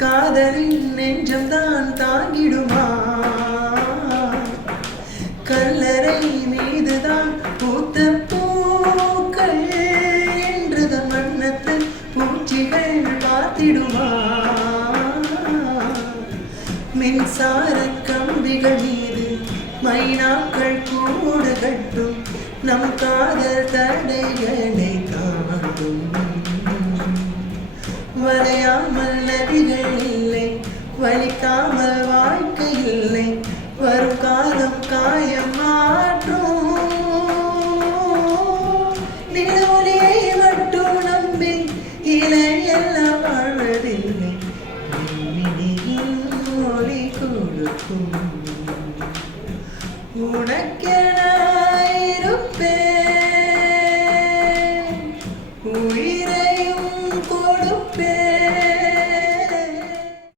காதலின் நெஞ்சம்தான் தாங்கிடுமா? கல்லறை மீதுதான் பூத்த பூக்கள் என்றுதான் வண்ணத்தில் பூச்சிகள் பார்த்திடுமா? மின்சார கம்பிகள் மீது மைனாக்கள் கூடு கட்டும் நம் காதல் தடைகளை தாண்டும். வரையாமல் நதிகள் இல்லை, வலிக்காமல் வாழ்க்கை இல்லை, வரும் காலம் காயம் மாற்றும். நிலவொலியை மட்டும் நம்பி இலையெல்லாம் வாழ்வதில்லை, ஒளி கொடுக்கும். உனக்கே